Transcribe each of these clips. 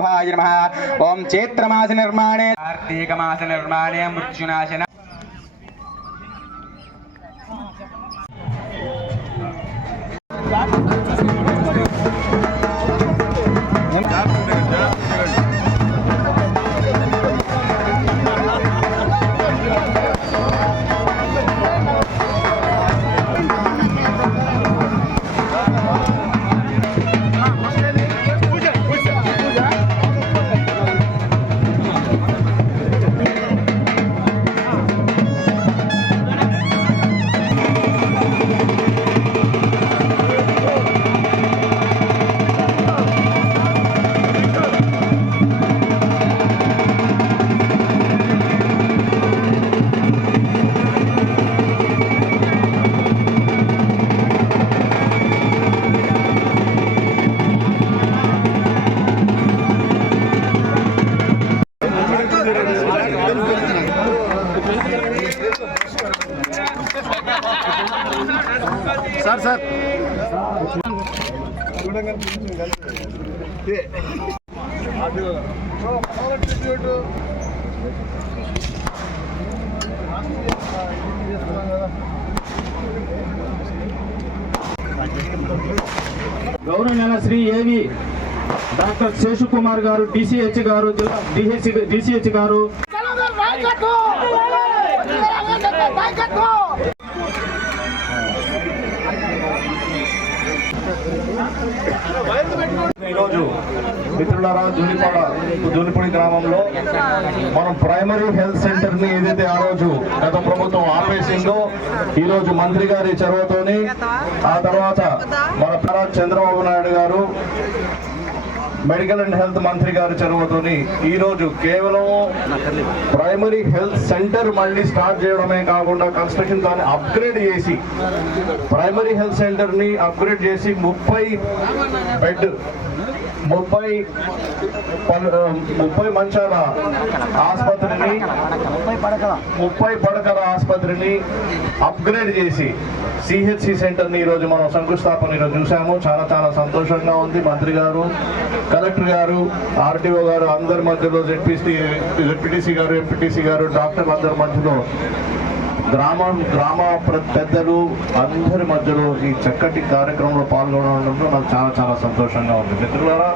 జగదంబాయ నమ ఓం చైత్రమాస నిర్మాణే కార్తీకమాస నిర్మాణే మృత్యునాశన గౌరవనీయ శ్రీ ఏవి డాక్టర్ శేషుకుమార్ గారు డిసిహెచ్ గారు జిల్లా డిహెచ్ డిసిహెచ్ గారు. ఈరోజు మిత్రులారా జూనిపాడ జూనిపూడి గ్రామంలో మనం ప్రైమరీ హెల్త్ సెంటర్ని ఏదైతే ఆ రోజు గత ప్రభుత్వం ఆపేసిందో ఈ రోజు మంత్రి గారి చొరవతోని ఆ తర్వాత మన పరా చంద్రబాబు నాయుడు గారు మెడికల్ అండ్ హెల్త్ మంత్రి గారి చొరవతోని ఈరోజు కేవలం ప్రైమరీ హెల్త్ సెంటర్ మళ్ళీ స్టార్ట్ చేయడమే కాకుండా కన్స్ట్రక్షన్ దాన్ని అప్గ్రేడ్ చేసి ప్రైమరీ హెల్త్ సెంటర్ని అప్గ్రేడ్ చేసి ముప్పై బెడ్ ముప్పై ముప్పై మంచాల ఆసుపత్రిని ముప్పై పడకల ఆసుపత్రిని అప్గ్రేడ్ చేసి సిహెచ్సి సెంటర్ని ఈరోజు మనం శంకుస్థాపన ఈరోజు చూసాము చాలా చాలా సంతోషంగా ఉంది. మంత్రి గారు కలెక్టర్ గారు ఆర్టీఓ గారు అందరి మధ్యలో జెడ్పీసీ జెడ్పీటీసీ గారు ఎంపీటీసీ గారు డాక్టర్ అందరి మధ్యలో గ్రామం గ్రామ పెద్దలు అందరి మధ్యలో ఈ చక్కటి కార్యక్రమంలో పాల్గొనడంలో నాకు చాలా చాలా సంతోషంగా ఉంది. మిత్రులారా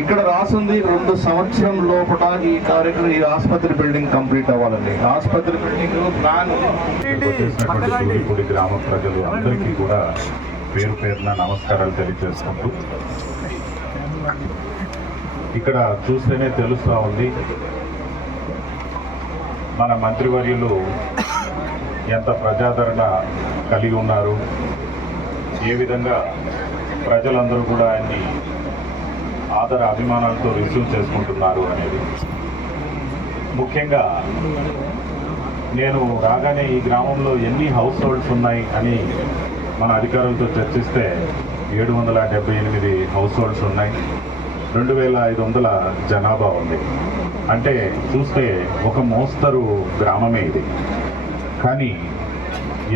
ఇక్కడ రాసింది రెండు సంవత్సరం లోపల ఈ కార్యక్రమం ఈ ఆసుపత్రి బిల్డింగ్ కంప్లీట్ అవ్వాలండి. ఆసుపత్రి బిల్డింగ్ ప్లాన్. గ్రామ ప్రజలు అందరికీ కూడా పేరు పేరున నమస్కారాలు తెలియజేసుకుంటూ ఇక్కడ చూస్తేనే తెలుస్తూ ఉంది. మన మంత్రివర్యులు ఎంత ప్రజాదరణ కలిగి ఉన్నారు ఏ విధంగా ప్రజలందరూ కూడా ఆయన్ని ఆదర అభిమానాలతో రిసీవ్ చేసుకుంటున్నారు అనేది. ముఖ్యంగా నేను రాగానే ఈ గ్రామంలో ఎన్ని హౌస్ హోల్డ్స్ ఉన్నాయి అని మన అధికారులతో చర్చిస్తే ఏడు వందల డెబ్బై ఎనిమిది హౌస్ హోల్డ్స్ ఉన్నాయి. రెండు వేల ఐదు వందల జనాభా ఉంది. అంటే చూస్తే ఒక మోస్తరు గ్రామమే ఇది. కానీ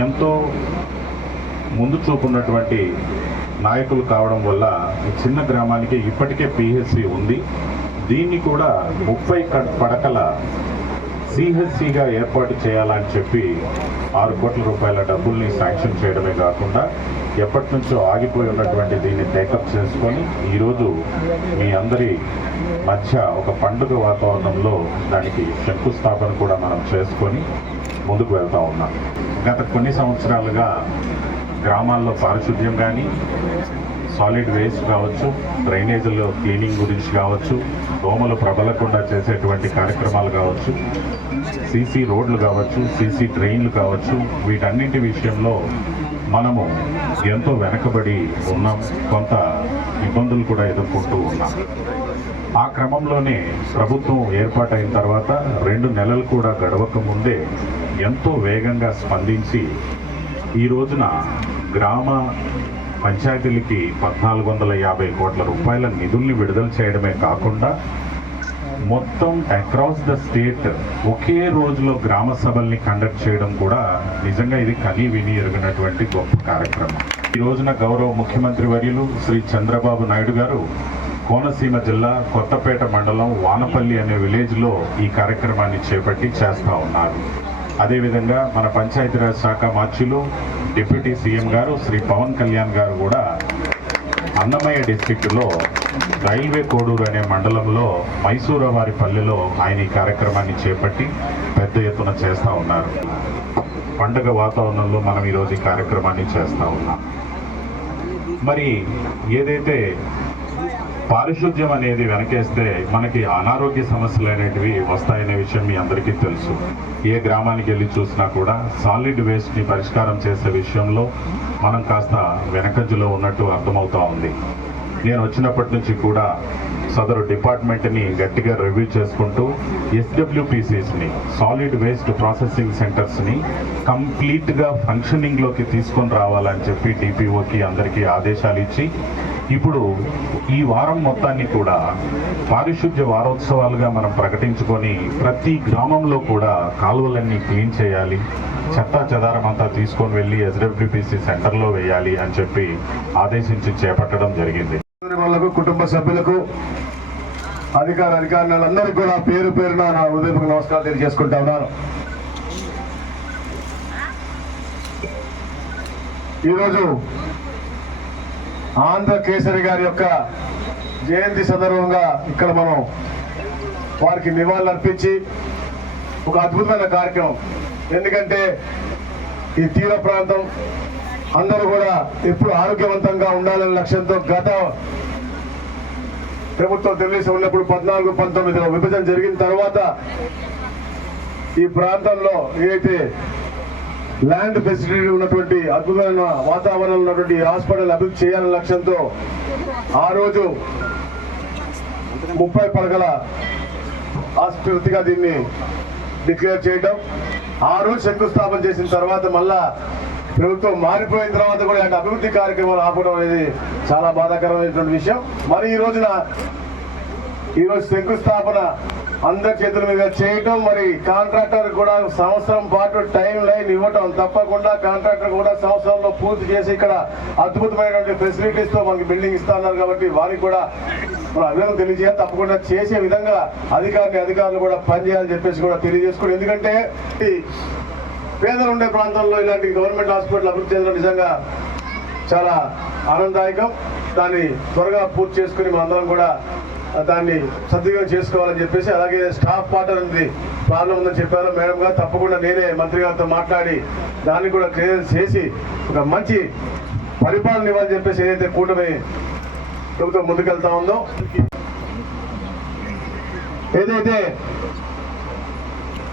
ఎంతో ముందు చూపున్నటువంటి నాయకులు కావడం వల్ల చిన్న గ్రామానికి ఇప్పటికే పిహెచ్సి ఉంది. దీన్ని కూడా ముప్పై పడకల సిహెచ్సిగా ఏర్పాటు చేయాలని చెప్పి ఆరు కోట్ల రూపాయల డబ్బుల్ని శాంక్షన్ చేయడమే కాకుండా ఎప్పటి నుంచో ఆగిపోయి ఉన్నటువంటి దీన్ని టేకప్ చేసుకొని ఈరోజు మీ అందరి మధ్య ఒక పండుగ వాతావరణంలో దానికి శంకుస్థాపన కూడా మనం చేసుకొని ముందుకు వెళ్తూ ఉన్నాం. గత కొన్ని సంవత్సరాలుగా గ్రామాల్లో పారిశుద్ధ్యం కానీ సాలిడ్ వేస్ట్ కావచ్చు డ్రైనేజీలో క్లీనింగ్ గురించి కావచ్చు దోమలు ప్రబలకుండా చేసేటువంటి కార్యక్రమాలు కావచ్చు సీసీ రోడ్లు కావచ్చు సీసీ డ్రైన్లు కావచ్చు వీటన్నింటి విషయంలో మనము ఎంతో వెనకబడి ఉన్నాం. కొంత ఇబ్బందులు కూడా ఎదుర్కొంటూ ఉన్నాం. ఆ క్రమంలోనే ప్రభుత్వం ఏర్పాటైన తర్వాత రెండు నెలలు కూడా గడవక ముందే ఎంతో వేగంగా స్పందించి ఈ రోజున గ్రామ పంచాయతీలకి పద్నాలుగు వందల యాభై కోట్ల రూపాయల నిధుల్ని విడుదల చేయడమే కాకుండా మొత్తం అక్రాస్ ద స్టేట్ ఒకే రోజులో గ్రామ సభల్ని కండక్ట్ చేయడం కూడా నిజంగా ఇది కని విని ఎరుగినటువంటి గొప్ప కార్యక్రమం. ఈ రోజున గౌరవ ముఖ్యమంత్రి వర్యులు శ్రీ చంద్రబాబు నాయుడు గారు కోనసీమ జిల్లా కొత్తపేట మండలం వానపల్లి అనే విలేజ్లో ఈ కార్యక్రమాన్ని చేపట్టి చేస్తూ ఉన్నారు. అదేవిధంగా మన పంచాయతీరాజ్ శాఖ మార్చులు డిప్యూటీ సీఎం గారు శ్రీ పవన్ కళ్యాణ్ గారు కూడా అన్నమయ్య డిస్టిక్లో రైల్వే కోడూరు అనే మండలంలో మైసూరవారి పల్లెలో ఆయన ఈ కార్యక్రమాన్ని చేపట్టి పెద్ద ఎత్తున చేస్తూ ఉన్నారు. పండగ వాతావరణంలో మనం ఈరోజు ఈ కార్యక్రమాన్ని చేస్తూ ఉన్నాం. మరి ఏదైతే పారిశుద్ధ్యం అనేది వెనకేస్తే మనకి అనారోగ్య సమస్యలు అనేటివి వస్తాయనే విషయం మీ అందరికీ తెలుసు. ఏ గ్రామానికి వెళ్ళి చూసినా కూడా సాలిడ్ వేస్ట్ని పరిష్కారం చేసే విషయంలో మనం కాస్త వెనకంజలో ఉన్నట్టు అర్థమవుతా ఉంది. నేను వచ్చినప్పటి నుంచి కూడా సదరు డిపార్ట్మెంట్ని గట్టిగా రివ్యూ చేసుకుంటూ ఎస్డబ్ల్యూపీసీస్ని సాలిడ్ వేస్ట్ ప్రాసెసింగ్ సెంటర్స్ని కంప్లీట్గా ఫంక్షనింగ్లోకి తీసుకొని రావాలని చెప్పి డిపిఓకి అందరికీ ఆదేశాలు ఇచ్చి ఇప్పుడు ఈ వారం మొత్తాన్ని కూడా పారిశుద్ధ్య వారోత్సవాలుగా మనం ప్రకటించుకొని ప్రతి గ్రామంలో కూడా కాలువలన్నీ క్లీన్ చేయాలి చెత్తా చెదారం అంతా తీసుకొని వెళ్ళి ఎస్డబ్ల్యూపీసీ సెంటర్లో వేయాలి అని చెప్పి ఆదేశించి చేపట్టడం జరిగింది. వాళ్ళకు కుటుంబ సభ్యులకు అధికార అధికారులందరికీ కూడా పేరు పేరున నా హృదయపూర్వక నమస్కారాలు తెలియజేసుకుంటా ఉన్నాను. ఈరోజు ఆంధ్ర కేసరి గారి యొక్క జయంతి సందర్భంగా ఇక్కడ మనం వారికి నివాళులు అర్పించి ఒక అద్భుతమైన కార్యక్రమం. ఎందుకంటే ఈ తీర ప్రాంతం అందరూ కూడా ఎప్పుడు ఆరోగ్యవంతంగా ఉండాలనే లక్ష్యంతో గత ప్రభుత్వం తెలుగుదేశం ఉన్నప్పుడు పద్నాలుగు పంతొమ్మిదిలో విభజన జరిగిన తర్వాత ఈ ప్రాంతంలో ఏదైతే ల్యాండ్ ఫెసిలిటీ ఉన్నటువంటి అద్భుతమైన వాతావరణం ఉన్నటువంటి హాస్పిటల్ అభివృద్ధి చేయాలనే లక్ష్యంతో ఆ రోజు ముప్పై పడగల ఆసుపత్రిగా దీన్ని డిక్లేర్ చేయడం ఆ రోజు శంకుస్థాపన చేసిన తర్వాత మళ్ళా ప్రభుత్వం మారిపోయిన తర్వాత కూడా ఇలాంటి అభివృద్ధి కార్యక్రమాలు ఆపడం అనేది చాలా బాధాకరమైనటువంటి విషయం. మరి ఈ రోజున ఈరోజు శంకుస్థాపన అందరి చేతుల మీద చేయటం మరి కాంట్రాక్టర్ కూడా సంవత్సరం పాటు టైం లైన్ ఇవ్వటం తప్పకుండా కాంట్రాక్టర్ కూడా సంవత్సరంలో పూర్తి చేసి ఇక్కడ అద్భుతమైనటువంటి ఫెసిలిటీస్తో మనకి బిల్డింగ్ ఇస్తున్నారు కాబట్టి వారికి కూడా అభినందన తెలియజేయాలి. తప్పకుండా చేసే విధంగా అధికారిని అధికారులు కూడా పనిచేయాలని చెప్పేసి కూడా తెలియజేసుకోండి ఎందుకంటే ఈ పేదలు ఉండే ప్రాంతాల్లో ఇలాంటి గవర్నమెంట్ హాస్పిటల్ అభివృద్ధి చెందడం నిజంగా చాలా ఆనందదాయకం. దాన్ని త్వరగా పూర్తి చేసుకుని మనందరం కూడా దాన్ని సద్వినియోగం చేసుకోవాలని చెప్పేసి అలాగే స్టాఫ్ వాటర్ అనేది ప్రాబ్లం ఉందని చెప్పారు. మేడం గారు తప్పకుండా నేనే మంత్రి గారితో మాట్లాడి దాన్ని కూడా క్లియర్ చేసి ఒక మంచి పరిపాలన ఇవ్వాలని చెప్పేసి ఏదైతే కూటమి ప్రభుత్వం ముందుకెళ్తా ఉందో ఏదైతే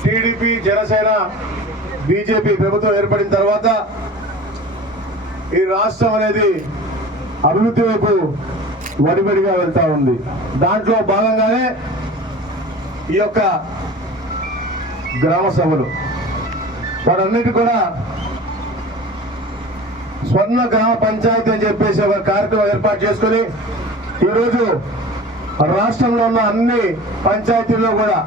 టీడీపీ జనసేన బీజేపీ ప్రభుత్వం ఏర్పడిన తర్వాత ఈ రాష్ట్రం అనేది అభివృద్ధి వైపు వడిబడిగా వెళ్తా ఉంది. దాంట్లో భాగంగానే ఈ యొక్క గ్రామ సభలు. వాటన్నిటి కూడా స్వర్ణ గ్రామ పంచాయతీ అని చెప్పేసి ఒక కార్యక్రమం ఏర్పాటు చేసుకుని ఈరోజు రాష్ట్రంలో ఉన్న అన్ని పంచాయతీల్లో కూడా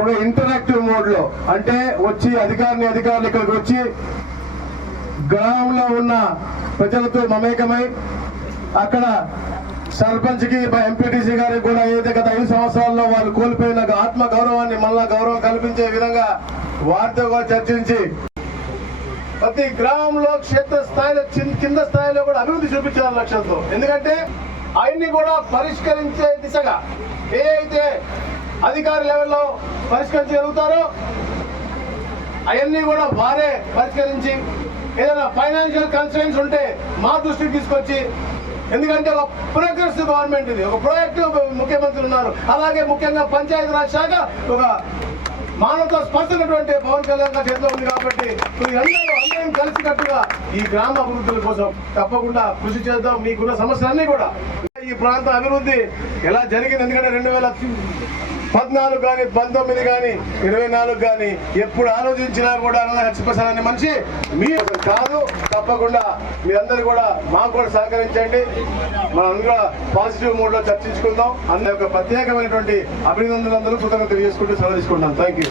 ఒక ఇంటరాక్టివ్ మోడ్లో అంటే వచ్చి అధికారిని అధికారులు ఇక్కడికి వచ్చి గ్రామంలో ఉన్న ప్రజలతో మమేకమై అక్కడ సర్పంచ్కి ఎంపీటీసీ గారికి కూడా ఏదైతే గత ఐదు సంవత్సరాల్లో వాళ్ళు కోల్పోయిన ఆత్మ గౌరవాన్ని మళ్ళా గౌరవం కల్పించే విధంగా వారితో కూడా చర్చించి ప్రతి గ్రామంలో క్షేత్ర స్థాయిలో కింద స్థాయిలో కూడా అభివృద్ధి చూపించాలని లక్ష్యంతో. ఎందుకంటే ఆయన్ని కూడా పరిష్కరించే దిశగా ఏ అయితే అధికారి లెవెల్లో పరిష్కరించగలుగుతారో అవన్నీ కూడా వారే పరిష్కరించి ఏదైనా ఫైనాన్షియల్ కన్సర్న్స్ ఉంటే మా దృష్టికి తీసుకొచ్చి ఎందుకంటే ఒక ప్రోగ్రెసివ్ గవర్నమెంట్ ఇది. ఒక ప్రొయాక్టివ్ ముఖ్యమంత్రి ఉన్నారు. అలాగే ముఖ్యంగా పంచాయతీ రాజ్ శాఖ ఒక మానవతో స్పర్శనటువంటి పవన్ కళ్యాణ్ గారి చేతిలో ఉంది కాబట్టి అందరూ అందరం కలిసికట్టుగా ఈ గ్రామ అభివృద్ధుల కోసం తప్పకుండా కృషి చేద్దాం. మీకున్న సమస్యలన్నీ కూడా ఈ ప్రాంత అభివృద్ధి ఎలా జరిగింది? ఎందుకంటే రెండు వేల పద్నాలుగు కానీ పంతొమ్మిది కానీ ఇరవై నాలుగు కానీ ఎప్పుడు ఆలోచించినా కూడా హర్షప్రసాద్ అనే మనిషి మీ కాదు తప్పకుండా మీరందరూ కూడా మాకు కూడా సహకరించండి. మనం కూడా పాజిటివ్ మూడ్లో చర్చించుకుందాం. అన్న యొక్క ప్రత్యేకమైనటువంటి అభినందనలందరూ కృతజ్ఞత తెలియజేసుకుంటూ సెలవు తీసుకుంటాం థ్యాంక్ యూ